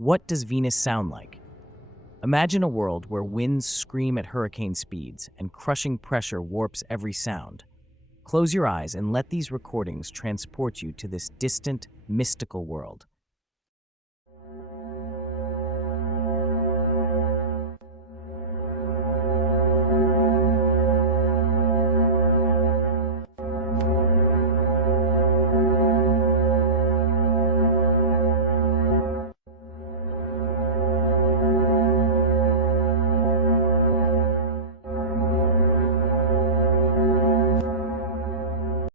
What does Venus sound like? Imagine a world where winds scream at hurricane speeds and crushing pressure warps every sound. Close your eyes and let these recordings transport you to this distant, mystical world.